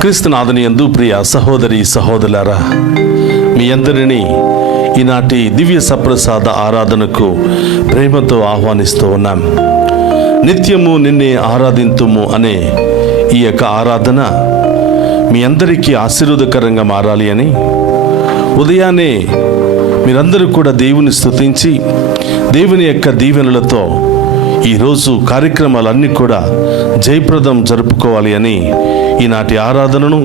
క్రీస్తునాథుని యందు ప్రియ సహోదరి సహోదరులారా, మీ అందరినీ ఈనాటి దివ్య సప్రసాద ఆరాధనకు ప్రేమతో ఆహ్వానిస్తూ ఉన్నాం. నిత్యము నిన్నే ఆరాధింతుము అనే ఈ యొక్క ఆరాధన మీ అందరికీ ఆశీర్వాదకరంగా మారాలి అని ఉదయాన్నే మీరందరూ కూడా దేవుని స్తుతించి దేవుని యొక్క దీవెనలతో ఈరోజు కార్యక్రమాలన్నీ కూడా జయప్రదం జరుపుకోవాలి అని ఈనాటి ఆరాధనను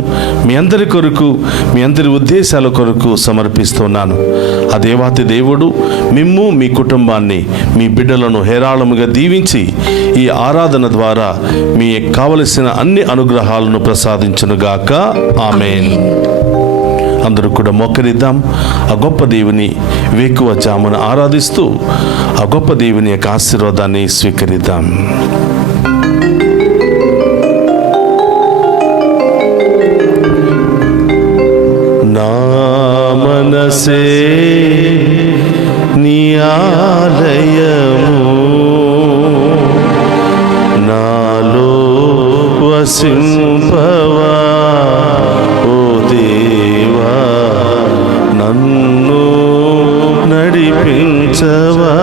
మీ అందరి కొరకు, మీ అందరి ఉద్దేశాల కొరకు సమర్పిస్తున్నాను. ఆ దేవాతి దేవుడు మిమ్ము, మీ కుటుంబాన్ని, మీ బిడ్డలను హేరాళముగా దీవించి ఈ ఆరాధన ద్వారా మీ కావలసిన అన్ని అనుగ్రహాలను ప్రసాదించునుగాక. ఆమేన్. అందరూ కూడా మోకరిద్దాం. ఆ గొప్ప దేవుని వేకువ జామున ఆరాధిస్తూ ఆ గొప్ప దేవుని యొక్క ఆశీర్వాదాన్ని స్వీకరిద్దాం. నా మనసే నీ ఆలయము, నాలో వసింపవా ఓ దేవా, నన్ను నడిపించవా.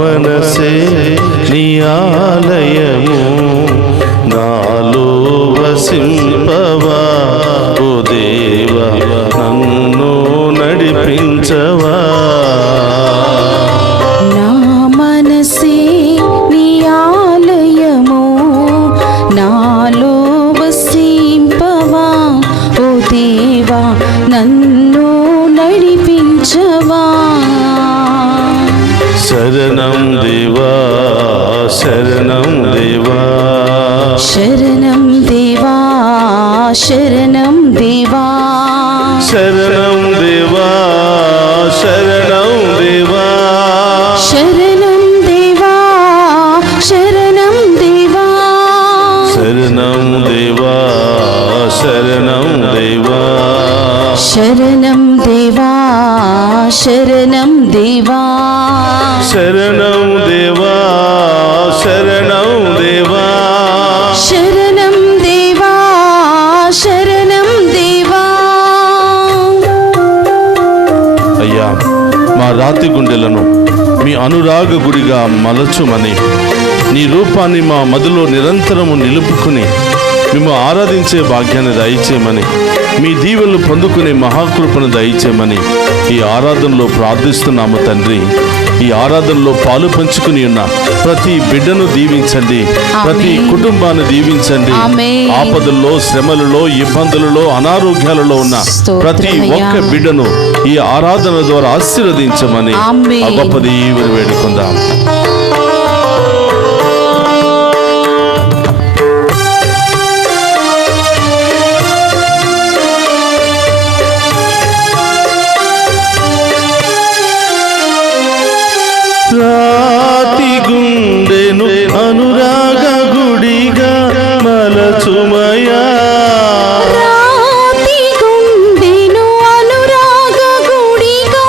మనసే నీ ఆలయము, నాలో వసింపవా ఓ దేవా, నన్ను నడిపించవా. నా మనసే నీ ఆలయము, నాలో వసింపవా ఓ దేవా, నన్ను నడిపించవా. శరణం దేవా, శరణం దేవా, శరణం దేవా, శరణం దేవా, శరణం దేవా, శరణం దేవా, శరణం దేవా, శరణం దేవా, శరణం దేవా, శరణం దేవా, శరణం దేవా, శరణం దేవా, శరణం దేవా, శరణం దేవా, శరణం దేవా, శరణం దేవా. అయ్యా, మా రాతి గుండెలను మీ అనురాగ గుడిగా మలచుమని, నీ రూపాన్ని మా మదిలో నిరంతరము నిలుపుకుని మేము ఆరాధించే భాగ్యాన్ని దయచేయమని, మీ దీవెనలు పొందుకునే మహాకృపను దయచేయమని ఈ ఆరాధనలో ప్రార్థిస్తున్నాము తండ్రి. ఈ ఆరాధనలో పాలు పంచుకుని ఉన్న ప్రతి బిడ్డను దీవించండి, ప్రతి కుటుంబాన్ని దీవించండి. ఆపదల్లో, శ్రమలలో, ఇబ్బందులలో, అనారోగ్యాలలో ఉన్న ప్రతి ఒక్క బిడ్డను ఈ ఆరాధన ద్వారా ఆశీర్వదించమని ఆ గొప్ప దీవెన వేడుకుందాం. రాతి గుండెను అనురాగ గుడిగా మలచుమయా, రాతి గుండెను అనురాగ గుడిగా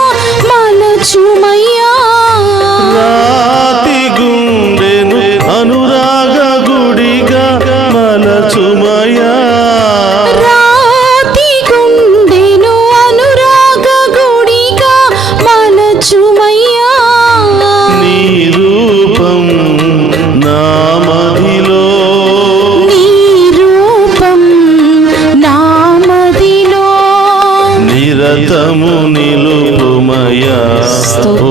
మలచుమయ్యా, రాతి గుండెను అనురాగ గుడిగా మలచుమయా, రాతి గుండెను అనురాగ గుడిగా మలచుమయ్యా. నీ రూపం నా మదిలో, నీ రూపం నా మదిలో నిరతము నిలుపుమయా ఓ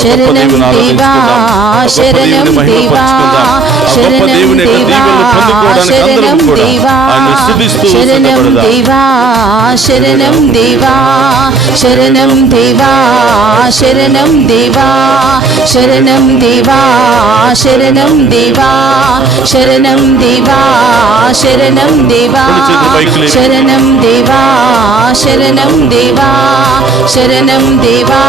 శరణం దేవా శరణం దేవా శరణం దేవా శరణం దేవా శరణం దేవా శరణం దేవా శరణం దేవా శరణం దేవా శరణం దేవా శరణం దేవా శరణం దేవా శరణం దేవా శరణం దేవా శరణం దేవా శరణం దేవా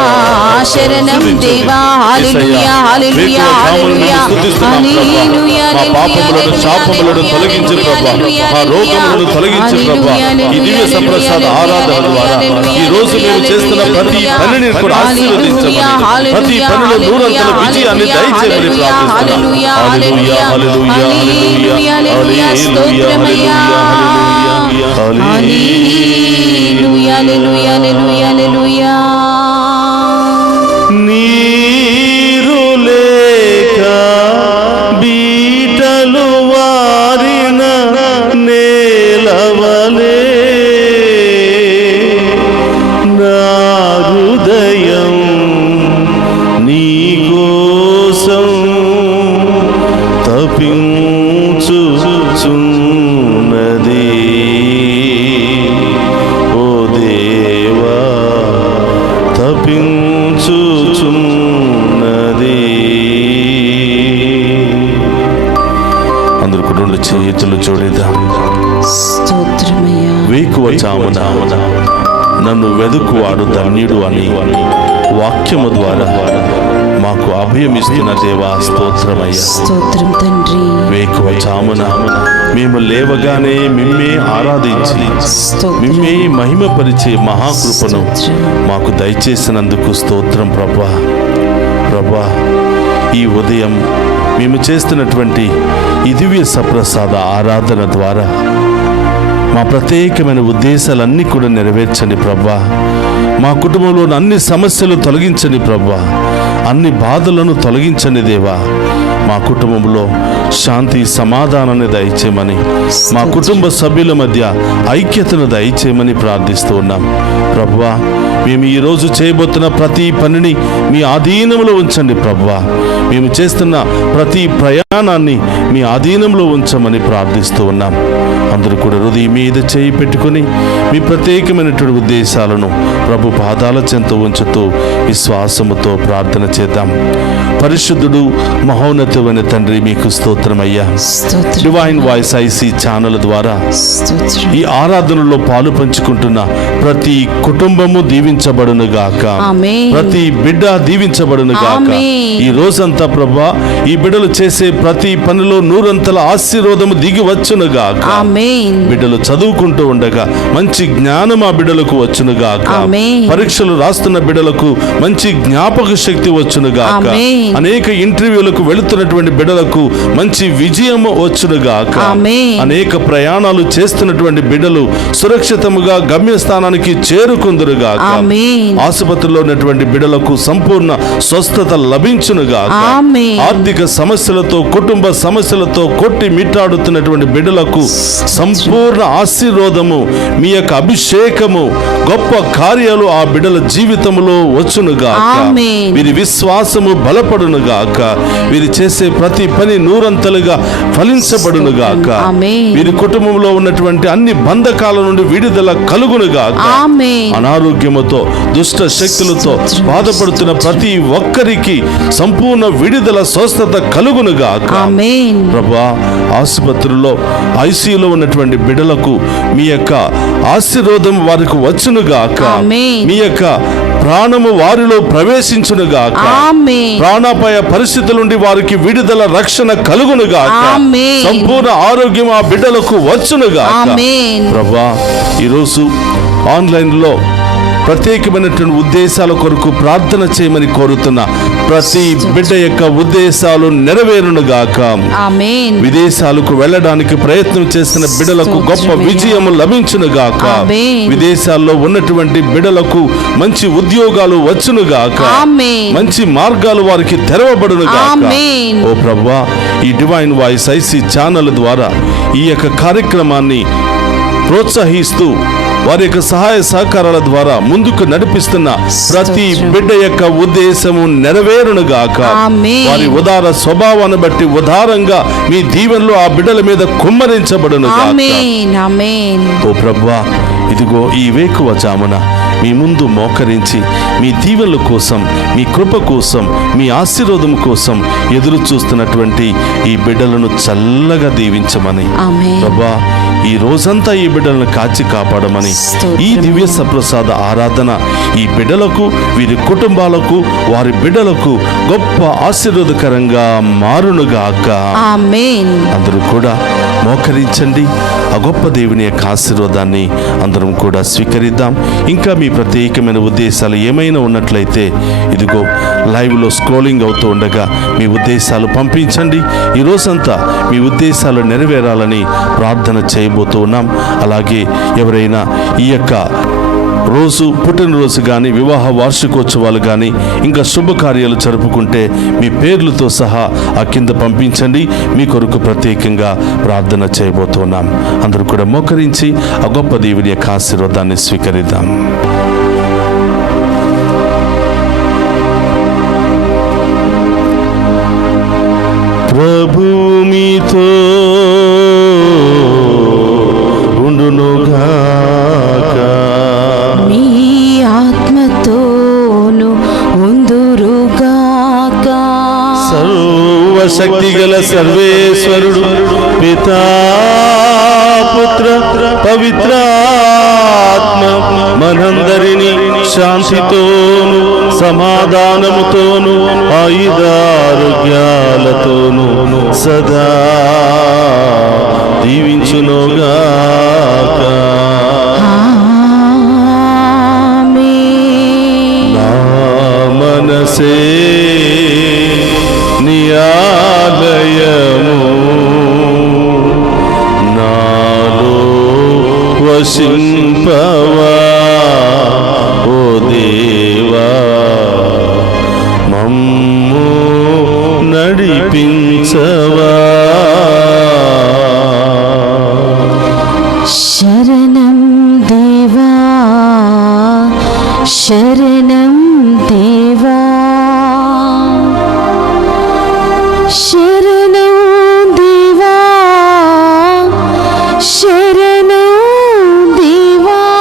శరణం దేవా హల్లెలూయా హల్లెలూయా హల్లెలూయా హల్లెలూయా మా పాపములను శాపములను తొలగించు ప్రభువా, మా రోగములను తొలగించు ప్రభువా. ఈ దివ్య సప్రసాద ఆరాధన ద్వారా ఈ రోజు మేము చేస్తున్న ప్రతి పనిని కూడా ఆశీర్వదించమని, ప్రతి పనిలో నూరంతల విజయాన్ని దయచేయమని ప్రార్థిస్తున్నాను. హల్లెలూయా హల్లెలూయా హల్లెలూయా హల్లెలూయా స్తోత్రమయ్యా హల్లెలూయా హల్లెలూయా హల్లెలూయా హల్లెలూయా. నీరు లేక బీటలు వారిన నేలవలే నా హృదయం నీ కోసం తపించుచున్నది. ఓ దేవా తపించుచున్నది. అందరూ రెండు చేతులు జోడిద్దాం. స్తోత్రమయ్యా. వేకువ జామున నన్ను వెదుకువాడు ధన్యుడు అని వాక్యము ద్వారా మాకు అభయమిస్తున్న దేవా స్తోత్రమయ్యా. స్తోత్రం తండ్రి. వేకువ జామున మేము లేవగానే మిమ్మే ఆరాధించి మిమ్మే మహిమపరిచే మహాకృపను మాకు దయచేసినందుకు స్తోత్రం ప్రభా. ప్రభా, ఈ ఉదయం మేము చేస్తున్నటువంటి ఈ దివ్య సప్రసాద ఆరాధన ద్వారా మా ప్రత్యేకమైన ఉద్దేశాలన్నీ కూడా నెరవేర్చండి ప్రభా. మా కుటుంబంలోని అన్ని సమస్యలు తొలగించండి ప్రభా. అన్ని బాధలను తొలగించండి దేవా. మా కుటుంబంలో శాంతి సమాధానాన్ని దయచేయమని, మా కుటుంబ సభ్యుల మధ్య ఐక్యతను దయచేయమని ప్రార్థిస్తూ ఉన్నాం ప్రభువా. మేము ఈరోజు చేయబోతున్న ప్రతి పనిని మీ ఆధీనంలో ఉంచండి ప్రభువా. మేము చేస్తున్న ప్రతి ప్రయాణాన్ని మీ ఆధీనంలో ఉంచమని ప్రార్థిస్తూ ఉన్నాం. అందరూ కూడా హృదయం మీద చేయి పెట్టుకుని మీ ప్రత్యేకమైనటువంటి ఉద్దేశాలను ప్రభు పాదాల చెంత ఉంచుతూ విశ్వాసముతో ప్రార్థన చేద్దాం. పరిశుద్ధుడు మహోన్నతమైన తండ్రి, మీకు స్తోత్రమయ్యా. డివైన్ వాయిస్ ఐసీ ఛానల్ ద్వారా ఈ ఆరాధనలో పాలు పంచుకుంటున్న ప్రతి కుటుంబము దీవించబడును గాక. ప్రతి బిడ్డ దీవించబడును గాక. ఈ రోజంతా ప్రభా ఈ బిడ్డలు చేసే ప్రతి పనిలో నూరంతల ఆశీర్వాదము దిగి వచ్చును గాక. బిడ్డలు చదువుకుంటూ ఉండగా మంచి జ్ఞానం ఆ బిడ్డలకు వచ్చును గాక. పరీక్షలు రాస్తున్న బిడ్డలకు మంచి జ్ఞాపక శక్తి వచ్చును గాక. అనేక ఇంటర్వ్యూలకు వెళుతున్నటువంటి బిడ్డలకు మంచి విజయం వచ్చును గాక. అనేక ప్రయాణాలు చేస్తున్నటువంటి బిడ్డలు సురక్షితముగా గమ్యస్థానానికి చేరుకుందురు గాక. ఆసుపత్రిలో ఉన్నటువంటి బిడ్డలకు సంపూర్ణ స్వస్థత లభించును గాక. ఆర్థిక సమస్యలతో కుటుంబ సమస్యలతో కొట్టి మిట్టాడుతున్నటువంటి బిడ్డలకు సంపూర్ణ ఆశీర్వాదము, మీ యొక్క అభిషేకము, గొప్ప కార్యాలు ఆ బిడ్డల జీవితంలో వచ్చును గాక. వీరి విశ్వాసము బలపడును గాక. వీరు చేసే ప్రతి పని నూరంతలుగా ఫలించబడును గాక. వీరి కుటుంబంలో ఉన్నటువంటి అన్ని బంధకాల నుండి విడుదల కలుగును గాక. అనారోగ్యముతో దుష్ట శక్తులతో బాధపడుతున్న ప్రతి ఒక్కరికి సంపూర్ణ విడుదల స్వస్థత కలుగును గాక. ప్రభా, ఆసుపత్రుల్లో ఐసీయూలో ఉన్నటువంటి బిడ్డలకు మీ యొక్క ఆశీర్వాదం వారికి వచ్చును గాక. మీ యొక్క ప్రాణము వారిలో ప్రవేశించును గాక. ప్రాణాపాయ పరిస్థితుల నుండి వారికి విడుదల రక్షణ కలుగును గాక. సంపూర్ణ ఆరోగ్యం ఆ బిడ్డలకు వచ్చును గాక. ప్రభా, ఈరోజు ఆన్లైన్లో ప్రత్యేకమైనటువంటి ఉద్దేశాల కొరకు ప్రార్థన చేయమని కోరుతున్న ప్రతి బిడ్డ యొక్క ఉద్దేశాలు నెరవేరును గాక. విదేశాలకు వెళ్ళడానికి ప్రయత్నం చేస్తున్న బిడ్డలకు గొప్ప విజయం లభించును గాక. విదేశాల్లో ఉన్నటువంటి బిడ్డలకు మంచి ఉద్యోగాలు వచ్చును గాక. మంచి మార్గాలు వారికి తెరవబడును గాక. ఓ ప్రభువా, ఈ డివైన్ వాయిస్ ఐసీ ఛానల్ ద్వారా ఈ యొక్క కార్యక్రమాన్ని ప్రోత్సహిస్తూ వారి యొక్క సహాయ సహకారాల ద్వారా ముందుకు నడిపిస్తున్న ప్రతి బిడ్డ యొక్క ఉద్దేశము నెరవేరునుగాక. ఆమేన్. వారి ఉదార స్వభావాన్ని బట్టి ఉదారంగా మీ దీవెనలు ఆ బిడ్డల మీద కుమ్మరించబడునుగాక. ఆమేన్ ఆమేన్. ఓ ప్రభువా, ఇదిగో ఈ వేకువ జామున మీ ముందు మోకరించి మీ దీవెనల కోసం, మీ కృప కోసం, మీ ఆశీర్వాదం కోసం ఎదురు చూస్తున్నటువంటి ఈ బిడ్డలను చల్లగా దీవించమని ఆమేన్. ప్రభువా, ఈ రోజంతా ఈ బిడ్డలను కాచి కాపాడమని, ఈ దివ్య సప్రసాద ఆరాధన ఈ బిడ్డలకు, వీరి కుటుంబాలకు, వారి బిడ్డలకు గొప్ప ఆశీర్వాదకరంగా మారునుగాక. ఆమేన్. అందరూ కూడా మోకరించండి. ఆ గొప్ప దేవుని యొక్క ఆశీర్వాదాన్ని అందరం కూడా స్వీకరిద్దాం. ఇంకా మీ ప్రత్యేకమైన ఉద్దేశాలు ఏమైనా ఉన్నట్లయితే ఇదిగో లైవ్లో స్క్రోలింగ్ అవుతూ ఉండగా మీ ఉద్దేశాలు పంపించండి. ఈ రోజంతా మీ ఉద్దేశాలు నెరవేరాలని ప్రార్థన చేయబోతూ ఉన్నాం. అలాగే ఎవరైనా ఈ యొక్క రోజు పుట్టినరోజు కానీ, వివాహ వార్షికోత్సవాలు కానీ, ఇంకా శుభకార్యాలు జరుపుకుంటే మీ పేర్లతో సహా ఆ కింద పంపించండి. మీ కొరకు ప్రత్యేకంగా ప్రార్థన చేయబోతున్నాం. అందరూ కూడా మోకరించి ఆ గొప్ప దేవుని యొక్క ఆశీర్వాదాన్ని స్వీకరిద్దాం. ప్రభు మీతో ఉండునుగాక. మీ ఆత్మతోను ఉందురుగాక. సర్వశక్తి గల సర్వేశ్వరుడు పితా పుత్ర పవిత్రాత్మ మనందరినీ శాంతితోను సమాధానముతోను ఆయుధారోగ్యాలతోను సదా దీవించునుగాక. ఆమేన్. నా మనసే నియాలయము, నాలో వసింపవా ఓ దేవా, మమ్ము నడిపించవా. శరణం దేవా, శరణం దేవా, శరణం దేవా, శరణం దేవా,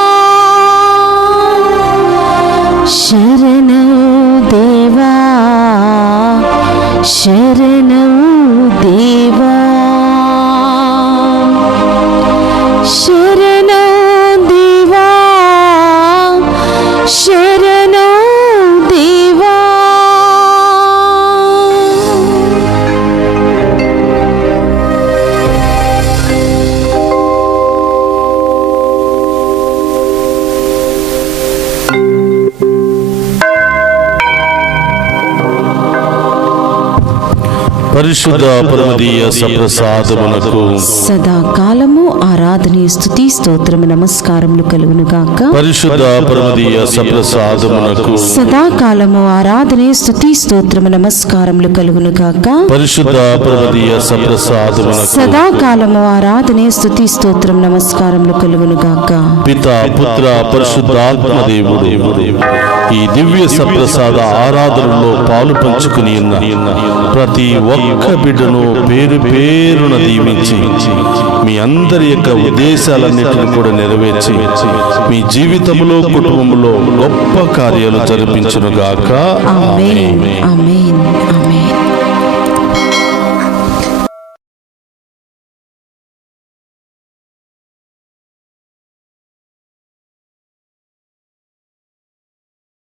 శరణం దేవా, శరణం దేవా, శరణం దేవా, శరణం దేవా. పరిశుద్ధ పరమదీయ సప్రసాదమునకు సదాకాలము ఆరాధన స్తుతి స్తోత్రము నమస్కారములు కలుగునుగాక. పరిశుద్ధ పరమదీయ సప్రసాదమునకు సదాకాలము ఆరాధన స్తుతి స్తోత్రము నమస్కారములు కలుగునుగాక. పరిశుద్ధ పరమదీయ సప్రసాదమునకు సదాకాలము ఆరాధన స్తుతి స్తోత్రం నమస్కారములు కలుగునుగాక. పితా పుత్ర పరిశుద్ధాత్మ దేవుడు ఈ దివ్య సప్రసాద ఆరాధనలో పాలు పంచుకుని ఉన్న ప్రతి ఒక్క బిడ్డను పేరు పేరున దీవించి మీ అందరి యొక్క ఉద్దేశాలన్నిటిని కూడా నెరవేర్చి మీ జీవితంలో, కుటుంబంలో గొప్ప కార్యాలు జరిపించునుగాక. ఆమేన్ ఆమేన్ ఆమేన్.